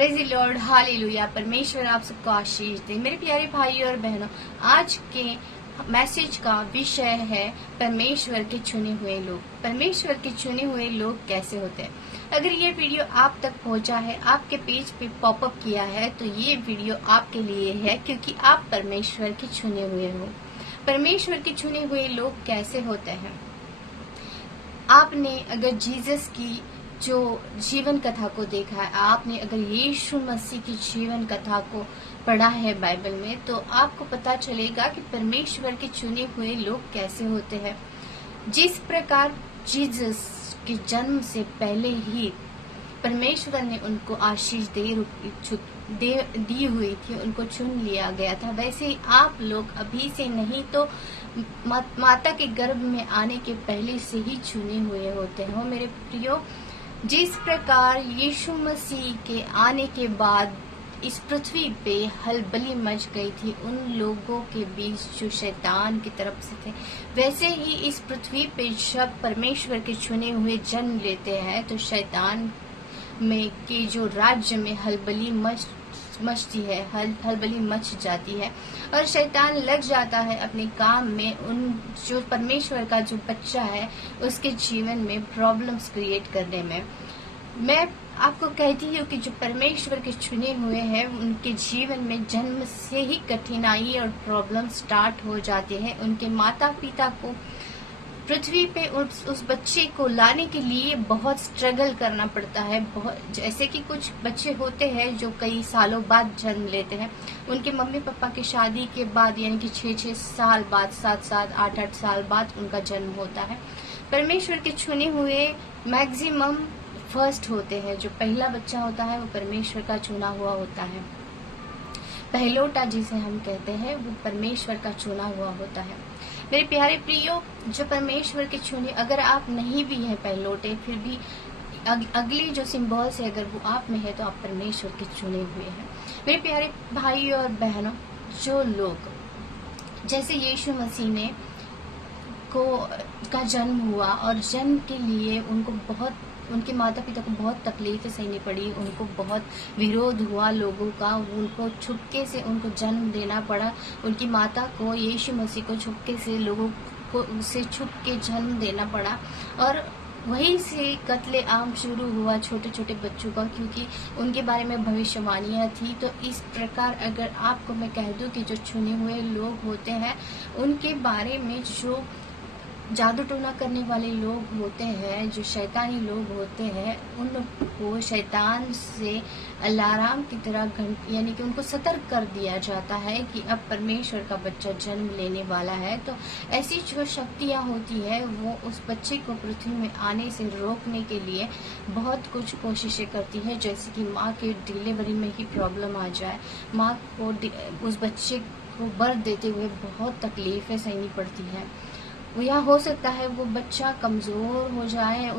Praise the Lord, hallelujah. परमेश्वर आप सबको आशीष दे। मेरे प्यारे भाई और बहनों, आज के मैसेज का विषय है परमेश्वर के चुने हुए लोग। परमेश्वर के चुने हुए लोग कैसे होते हैं। अगर ये वीडियो आप तक पहुंचा है, आपके पेज पे पॉपअप किया है, तो ये वीडियो आपके लिए है, क्योंकि आप परमेश्वर के चुने हुए हो। परमेश्वर के चुने हुए लोग कैसे होते हैं। आपने अगर जीसस की जो जीवन कथा को देखा है, आपने अगर यीशु मसीह की जीवन कथा को पढ़ा है बाइबल में, तो आपको पता चलेगा कि परमेश्वर के चुने हुए लोग कैसे होते हैं। जिस प्रकार जीसस के जन्म से पहले ही परमेश्वर ने उनको आशीष दी हुई थी, उनको चुन लिया गया था, वैसे ही आप लोग अभी से नहीं तो माता के गर्भ में आने के पहले से ही चुने हुए होते हो। मेरे प्रियो, जिस प्रकार यीशु मसीह के आने के बाद इस पृथ्वी पे हलबली मच गई थी उन लोगों के बीच जो शैतान की तरफ से थे, वैसे ही इस पृथ्वी पे जब परमेश्वर के चुने हुए जन्म लेते हैं तो शैतान में के जो राज्य में हलबली मचती है, हलबली मच जाती है और शैतान लग जाता है अपने काम में। उन जो परमेश्वर का जो बच्चा है उसके जीवन में प्रॉब्लम्स क्रिएट करने में। मैं आपको कहती हूँ कि जो परमेश्वर के चुने हुए हैं उनके जीवन में जन्म से ही कठिनाई और प्रॉब्लम स्टार्ट हो जाते हैं। उनके माता पिता को पृथ्वी पे उस बच्चे को लाने के लिए बहुत स्ट्रगल करना पड़ता है। बहुत जैसे कि कुछ बच्चे होते हैं जो कई सालों बाद जन्म लेते हैं, उनके मम्मी पापा की शादी के बाद, यानी कि 6-6 साल बाद, 7-7, 8-8 साल बाद उनका जन्म होता है। परमेश्वर के चुने हुए मैक्सिमम फर्स्ट होते हैं। जो पहला बच्चा होता है वो परमेश्वर का चुना हुआ होता है। पहलोटा जिसे हम कहते हैं वो परमेश्वर का चुना हुआ होता है। मेरे प्यारे प्रियो, जो परमेश्वर के चुने, अगर आप नहीं भी हैं पहलोटे, फिर भी अगली जो सिंबल्स है अगर वो आप में है तो आप परमेश्वर के चुने हुए हैं। मेरे प्यारे भाई और बहनों, जो लोग जैसे यीशु मसीह ने का जन्म हुआ और जन्म के लिए उनके माता पिता को बहुत तकलीफें सहनी पड़ी, उनको बहुत विरोध हुआ लोगों का, उनको छुपके से उनको जन्म देना पड़ा। उनकी माता को, यीशु मसीह को छुपके से लोगों को उसे छुप के जन्म देना पड़ा और वहीं से कत्ले आम शुरू हुआ छोटे छोटे बच्चों का, क्योंकि उनके बारे में भविष्यवाणियाँ थी। तो इस प्रकार अगर आपको मैं कह दूं कि जो चुने हुए लोग होते हैं उनके बारे में, जो जादू टोना करने वाले लोग होते हैं, जो शैतानी लोग होते हैं, उनको शैतान से अलार्म की तरह यानी कि उनको सतर्क कर दिया जाता है कि अब परमेश्वर का बच्चा जन्म लेने वाला है। तो ऐसी जो शक्तियाँ होती है वो उस बच्चे को पृथ्वी में आने से रोकने के लिए बहुत कुछ कोशिशें करती है। जैसे कि माँ के डिलीवरी में ही प्रॉब्लम आ जाए, माँ को उस बच्चे को बर्थ देते हुए बहुत तकलीफें सहनी पड़ती है, या हो सकता है वो बच्चा कमज़ोर हो जाए,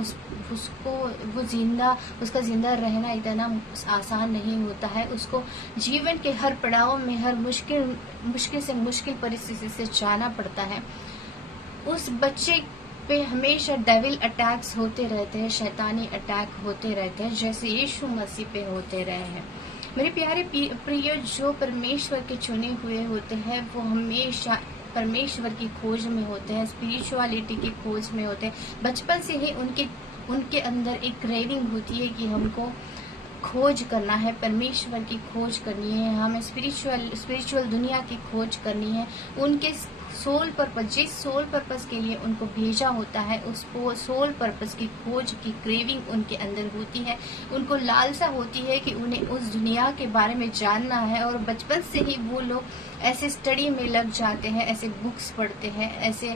उसका जिंदा रहना इतना आसान नहीं होता है। उसको जीवन के हर पड़ाव में हर मुश्किल से मुश्किल परिस्थिति से जाना पड़ता है। उस बच्चे पे हमेशा डेविल अटैक्स होते रहते हैं, शैतानी अटैक होते रहते हैं, जैसे यीशु मसीह पे होते रहे हैं। मेरे प्यारे प्रिय, जो परमेश्वर के चुने हुए होते हैं वो हमेशा परमेश्वर की खोज में होते हैं, स्पिरिचुअलिटी की खोज में होते हैं। बचपन से ही उनके अंदर एक क्रेविंग होती है कि हमको खोज करना है, परमेश्वर की खोज करनी है, हमें स्पिरिचुअल दुनिया की खोज करनी है। उनके सोल पर्पस, जिस सोल पर्पस के लिए उनको भेजा होता है, उस सोल पर्पस की खोज की क्रेविंग उनके अंदर होती है। उनको लालसा होती है कि उन्हें उस दुनिया के बारे में जानना है और बचपन से ही वो लोग ऐसे स्टडी में लग जाते हैं, ऐसे बुक्स पढ़ते हैं, ऐसे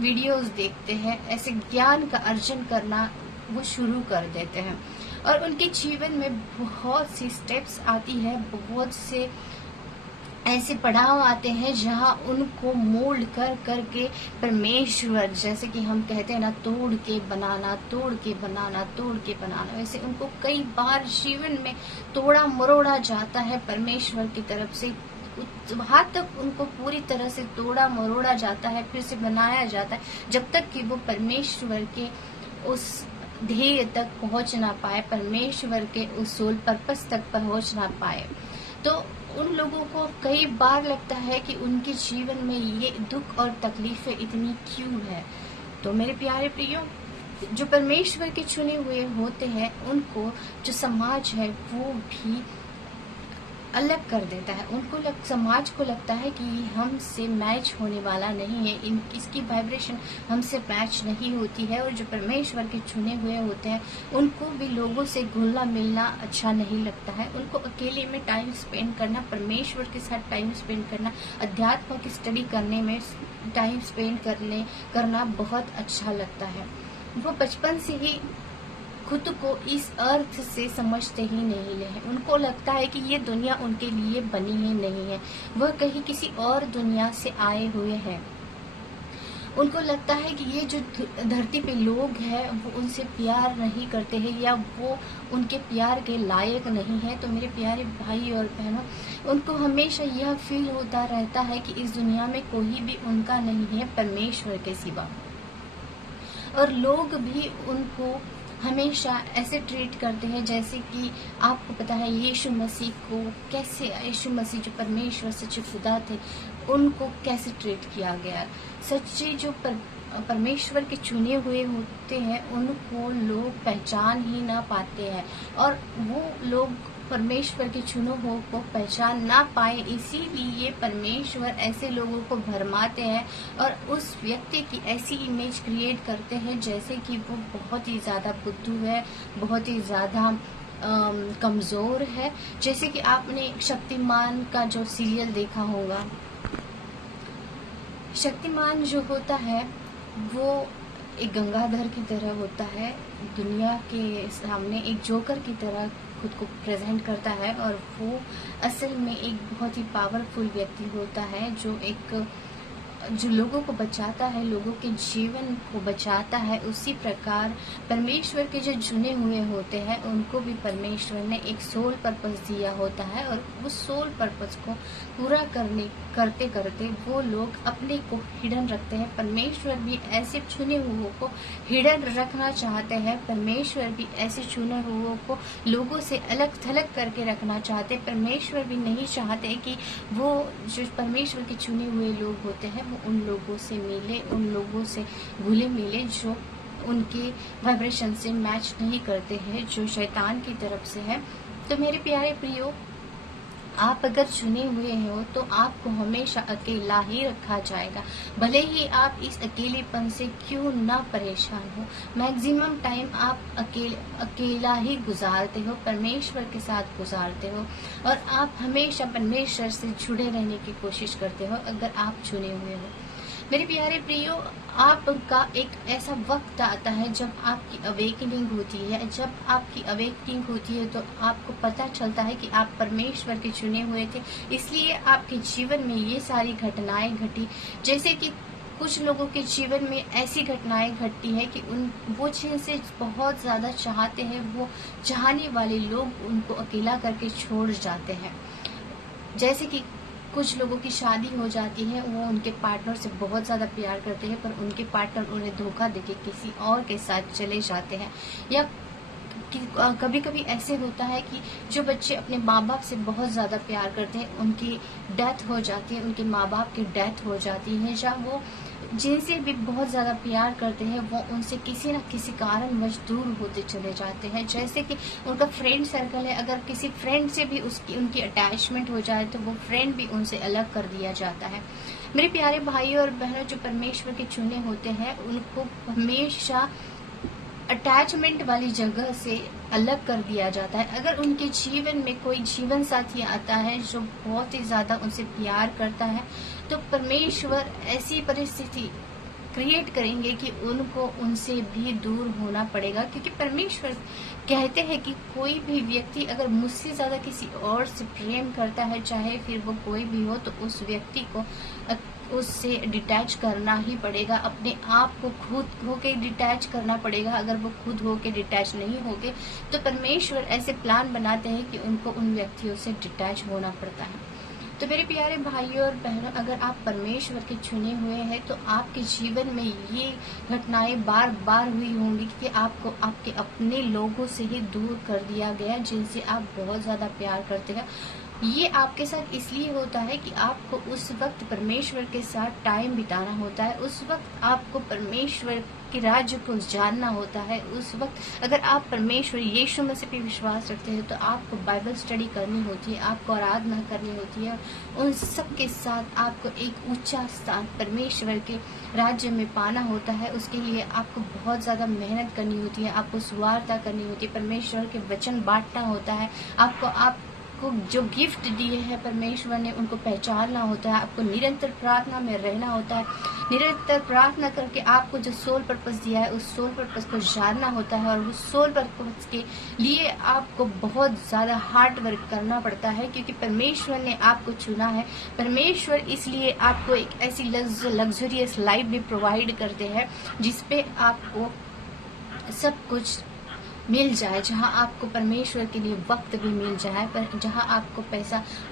वीडियोस देखते हैं, ऐसे ज्ञान का अर्जन करना वो शुरू कर देते हैं। और उनके जीवन में बहुत सी स्टेप्स आती है, बहुत से ऐसे पड़ाव आते हैं जहां उनको मोल्ड कर करके परमेश्वर, जैसे कि हम कहते हैं ना, तोड़ के बनाना, तोड़ के बनाना, तोड़ के बनाना, वैसे उनको कई बार जीवन में तोड़ा मरोड़ा जाता है परमेश्वर की तरफ से। वहां तक उनको पूरी तरह से तोड़ा मरोड़ा जाता है, फिर से बनाया जाता है, जब तक कि वो परमेश्वर के उस ध्येय तक पहुंच ना पाए, परमेश्वर के उस सोल पर्पस तक पहुंच ना पाए, तो उन लोगों को कई बार लगता है कि उनके जीवन में ये दुख और तकलीफें इतनी क्यों है। तो मेरे प्यारे प्रियो, जो परमेश्वर के चुने हुए होते हैं उनको जो समाज है वो भी अलग कर देता है। समाज को लगता है कि ये हमसे मैच होने वाला नहीं है, इसकी वाइब्रेशन हमसे मैच नहीं होती है। और जो परमेश्वर के चुने हुए होते हैं उनको भी लोगों से घुलना मिलना अच्छा नहीं लगता है। उनको अकेले में टाइम स्पेंड करना, परमेश्वर के साथ टाइम स्पेंड करना, अध्यात्म की स्टडी करने में टाइम स्पेंड करना बहुत अच्छा लगता है। वो बचपन से ही खुद को इस अर्थ से समझते ही नहीं है। उनको लगता है कि ये दुनिया उनके लिए बनी ही नहीं है, वह कहीं किसी और दुनिया से आए हुए हैं। उनको लगता है कि ये जो धरती पे लोग हैं वो उनसे प्यार नहीं करते हैं या वो उनके प्यार के लायक नहीं है। तो मेरे प्यारे भाई और बहनों, उनको हमेशा यह फील होता रहता है कि इस दुनिया में कोई भी उनका नहीं है परमेश्वर के सिवा। और लोग भी उनको हमेशा ऐसे ट्रीट करते हैं जैसे कि आपको पता है यीशु मसीह को कैसे, यीशु मसीह जो परमेश्वर सच्चे खुदा थे उनको कैसे ट्रीट किया गया। सच्चे जो परमेश्वर के चुने हुए होते हैं उनको लोग पहचान ही ना पाते हैं, और वो लोग परमेश्वर के चुने हुए को पहचान ना पाए, इसीलिए परमेश्वर ऐसे लोगों को भरमाते हैं और उस व्यक्ति की ऐसी इमेज क्रिएट करते हैं जैसे कि वो बहुत ही ज्यादा बुद्धू है, बहुत ही ज्यादा कमजोर है। जैसे कि आपने शक्तिमान का जो सीरियल देखा होगा, शक्तिमान जो होता है वो एक गंगाधर की तरह होता है, दुनिया के सामने एक जोकर की तरह खुद को प्रेजेंट करता है, और वो असल में एक बहुत ही पावरफुल व्यक्ति होता है जो लोगों को बचाता है, लोगों के जीवन को बचाता है। उसी प्रकार परमेश्वर के जो चुने हुए होते हैं उनको भी परमेश्वर ने एक सोल पर्पस दिया होता है, और उस सोल पर्पस को पूरा करते करते वो लोग अपने को हिडन रखते हैं। परमेश्वर भी ऐसे चुने हुओं को हिडन रखना चाहते हैं, परमेश्वर भी ऐसे चुने हुओं को लोगों से अलग थलग करके रखना चाहते हैं। परमेश्वर भी नहीं चाहते कि वो जो परमेश्वर के चुने हुए लोग होते हैं वो उन लोगों से मिले, उन लोगों से घुले मिले जो उनके वाइब्रेशन से मैच नहीं करते हैं, जो शैतान की तरफ से है। तो मेरे प्यारे प्रियो, आप अगर चुने हुए हो तो आपको हमेशा अकेला ही रखा जाएगा, भले ही आप इस अकेलेपन से क्यों ना परेशान हो। मैक्सिमम टाइम आप अकेला ही गुजारते हो, परमेश्वर के साथ गुजारते हो, और आप हमेशा परमेश्वर से जुड़े रहने की कोशिश करते हो अगर आप चुने हुए हो। मेरे प्यारे प्रियो, आपका एक ऐसा वक्त आता है जब आपकी अवेकनिंग होती है। जब आपकी अवेकनिंग होती है तो आपको पता चलता है कि आप परमेश्वर के चुने हुए थे, इसलिए आपके जीवन में ये सारी घटनाएं घटी। जैसे कि कुछ लोगों के जीवन में ऐसी घटनाएं घटती है कि वो जिनसे बहुत ज्यादा चाहते हैं, वो चाहने वाले लोग उनको अकेला करके छोड़ जाते हैं। जैसे कि कुछ लोगों की शादी हो जाती है, वो उनके पार्टनर से बहुत ज्यादा प्यार करते हैं, पर उनके पार्टनर उन्हें धोखा देके किसी और के साथ चले जाते हैं। या कभी कभी ऐसे होता है कि जो बच्चे अपने माँ बाप से बहुत ज्यादा प्यार करते हैं उनकी डेथ हो जाती है, उनके माँ बाप की डेथ हो जाती है। जब वो जिनसे भी बहुत ज्यादा प्यार करते हैं वो उनसे किसी न किसी कारणवश दूर होते चले जाते हैं। जैसे कि उनका फ्रेंड सर्कल है, अगर किसी फ्रेंड से भी उनकी अटैचमेंट हो जाए तो वो फ्रेंड भी उनसे अलग कर दिया जाता है। मेरे प्यारे भाई और बहनों, जो परमेश्वर के चुने होते हैं उनको हमेशा अटैचमेंट वाली जगह से अलग कर दिया जाता है। अगर उनके जीवन में कोई जीवन साथी आता है जो बहुत ही ज्यादा उनसे प्यार करता है तो परमेश्वर ऐसी परिस्थिति क्रिएट करेंगे कि उनको उनसे भी दूर होना पड़ेगा, क्योंकि परमेश्वर कहते हैं कि कोई भी व्यक्ति अगर मुझसे ज्यादा किसी और से प्रेम करता है, चाहे फिर वो कोई भी हो, तो उस व्यक्ति को उससे डिटैच करना ही पड़ेगा। अपने आप को खुद होके डिटैच करना पड़ेगा। अगर वो खुद होके डिटैच नहीं होगे तो परमेश्वर ऐसे प्लान बनाते हैं कि उनको उन व्यक्तियों से डिटैच होना पड़ता है। तो मेरे प्यारे भाइयों और बहनों, अगर आप परमेश्वर के चुने हुए हैं तो आपके जीवन में ये घटनाएं बार बार हुई होंगी कि आपको आपके अपने लोगों से ही दूर कर दिया गया जिनसे आप बहुत ज्यादा प्यार करते हैं। ये आपके साथ इसलिए होता है कि आपको उस वक्त परमेश्वर के साथ टाइम बिताना होता है, उस वक्त आपको परमेश्वर के राज्य को जानना होता है। उस वक्त अगर आप परमेश्वर यीशु मसीह पे विश्वास रखते हैं तो आपको बाइबल स्टडी करनी होती है, आपको आराधना करनी होती है। उन सब के साथ आपको एक ऊंचा स्थान परमेश्वर के राज्य में पाना होता है। उसके लिए आपको बहुत ज्यादा मेहनत करनी होती है, आपको सुवार्ता करनी होती है, परमेश्वर के वचन बांटना होता है, आपको जो गिफ्ट दिए हैं परमेश्वर ने उनको पहचानना होता है, आपको निरंतर प्रार्थना में रहना होता है, निरंतर प्रार्थना करके आपको जो सोल पर्पस दिया है उस सोल पर्पस को जानना होता है। और उस सोल पर्पस के लिए आपको बहुत ज्यादा हार्ड वर्क करना पड़ता है, क्योंकि परमेश्वर ने आपको चुना है। परमेश्वर इसलिए आपको एक ऐसी लग्जरियस लाइफ भी प्रोवाइड करते हैं जिसपे आपको सब कुछ मिल जाए, जहां आपको परमेश्वर के लिए वक्त भी मिल जाए, पर जहां आपको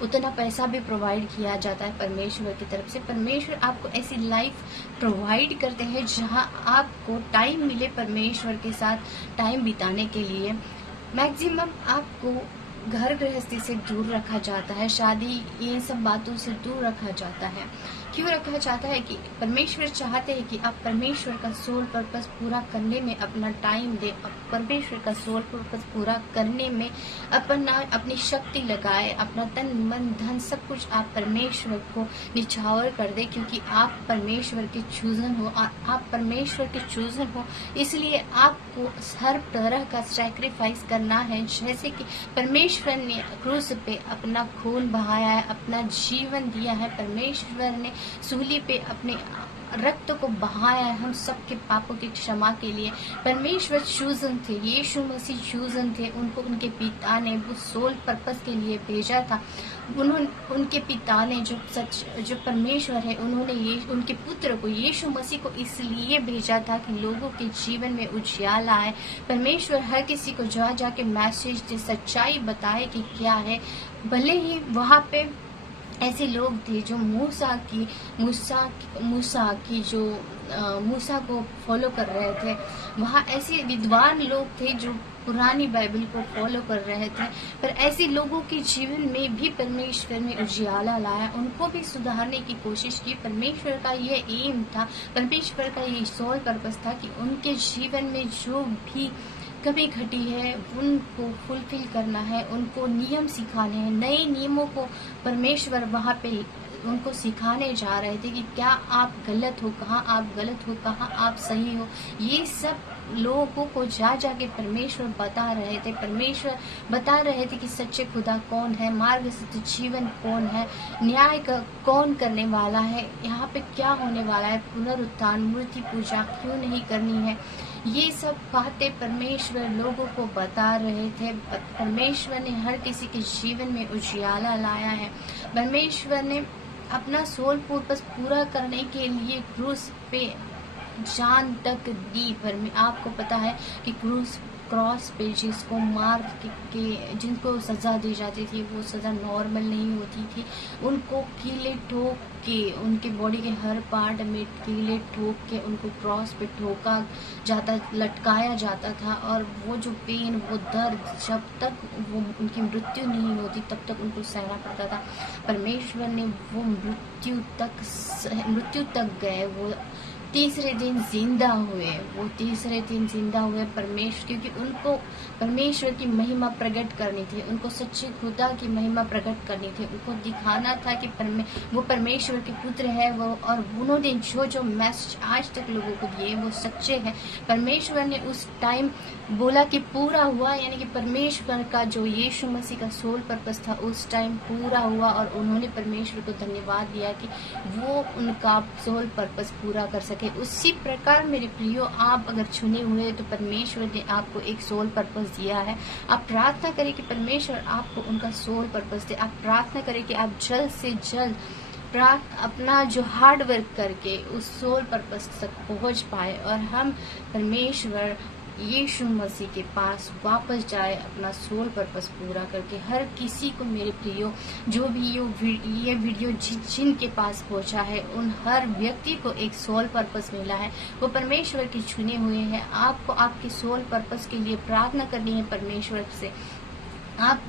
उतना पैसा भी प्रोवाइड किया जाता है परमेश्वर की तरफ से। परमेश्वर आपको ऐसी लाइफ प्रोवाइड करते हैं जहां आपको टाइम मिले परमेश्वर के साथ टाइम बिताने के लिए। मैक्सिमम आपको घर गृहस्थी से दूर रखा जाता है, शादी ये सब बातों से दूर रखा जाता है। क्यों रखा जाता है? कि परमेश्वर चाहते हैं कि आप परमेश्वर का सोल पर्पस पूरा करने में अपना टाइम दे, परमेश्वर का सोल पर्पस पूरा करने में अपनी शक्ति लगाए, अपना तन मन धन सब कुछ आप परमेश्वर को निछावर कर दे, क्योंकि आप परमेश्वर के चूजन हो, आप परमेश्वर के चूजन हो, इसलिए आपको हर तरह का सैक्रिफाइस करना है। जैसे कि परमेश्वर ने क्रूस पे अपना खून बहाया है, अपना जीवन दिया है, परमेश्वर ने सूली पे अपने रक्त को बहाया है हम सबके पापों की क्षमा के लिए। परमेश्वर चूजन थे, यीशु मसीह चूजन थे, उनको उनके पिता ने वो सोल पर्पस के लिए भेजा था। उनके पिता ने जो परमेश्वर है, उन्होंने उनके पुत्र को यीशु मसीह को इसलिए भेजा था कि लोगों के जीवन में उजियाला आए। परमेश्वर हर किसी को जा के मैसेज दे, सच्चाई बताए कि क्या है। भले ही वहाँ पे ऐसे लोग थे जो मूसा को फॉलो कर रहे थे, वहाँ ऐसे विद्वान लोग थे जो पुरानी बाइबल को फॉलो कर रहे थे, पर ऐसे लोगों के जीवन में भी परमेश्वर ने उजियाला लाया, उनको भी सुधारने की कोशिश की। परमेश्वर का ये एम था, परमेश्वर का ये सोल पर्पस था कि उनके जीवन में जो भी कमी घटी है उनको फुलफिल करना है, उनको नियम सिखाने हैं। नए नियमों को परमेश्वर वहाँ पे उनको सिखाने जा रहे थे कि क्या आप गलत हो, कहाँ आप गलत हो, कहाँ आप सही हो। ये सब लोगों को जाके परमेश्वर बता रहे थे। परमेश्वर बता रहे थे कि सच्चे खुदा कौन है, मार्ग सत्य जीवन कौन है, न्याय का कौन करने वाला है, यहाँ पे क्या होने वाला है, पुनरुत्थान, मूर्ति पूजा क्यों नहीं करनी है। ये सब बातें परमेश्वर लोगों को बता रहे थे। परमेश्वर ने हर किसी के जीवन में उजियाला लाया है। परमेश्वर ने अपना सोल पर्पस पूरा करने के लिए क्रूस पे जान तक दी। पर आपको पता है कि क्रॉस पे जिसको मार के जिनको सजा दी जाती थी वो सजा नॉर्मल नहीं होती थी, उनको कीले ठोक के, उनके बॉडी के हर पार्ट में कीले ठोक के उनको क्रॉस पे ठोका जाता, लटकाया जाता था। और वो जो पेन, वो दर्द, जब तक वो उनकी मृत्यु नहीं होती तब तक उनको सहना पड़ता था। परमेश्वर ने वो मृत्यु तक गए, वो तीसरे दिन जिंदा हुए परमेश्वर, क्योंकि उनको परमेश्वर की महिमा प्रकट करनी थी, उनको सच्चे खुदा की महिमा प्रकट करनी थी, उनको दिखाना था कि वो परमेश्वर के पुत्र है वो। और उन्होंने जो मैसेज आज तक लोगों को दिए वो सच्चे हैं। परमेश्वर ने उस टाइम बोला कि पूरा हुआ, यानी कि परमेश्वर का जो यीशु मसीह का सोल पर्पस था उस टाइम पूरा हुआ। और उन्होंने परमेश्वर को धन्यवाद दिया कि वो उनका सोल पर्पस पूरा कर सके। उसी प्रकार मेरे प्रियो, आप अगर चुने हुए तो परमेश्वर ने आपको एक सोल पर्पस दिया है। आप प्रार्थना करें कि परमेश्वर आपको उनका सोल पर्पस दे। आप प्रार्थना करें कि आप जल्द से जल्द अपना जो हार्ड वर्क करके उस सोल पर्पस तक पहुंच पाए। और हम परमेश्वर यीशु मसीह के पास वापस जाए अपना सोल पर्पस पूरा करके। हर किसी को मेरे प्रियो, जो भी ये वीडियो जिनके पास पहुंचा है, उन हर व्यक्ति को एक सोल पर्पस मिला है, वो परमेश्वर के चुने हुए हैं। आपको आपके सोल पर्पस के लिए प्रार्थना करनी है परमेश्वर से। आप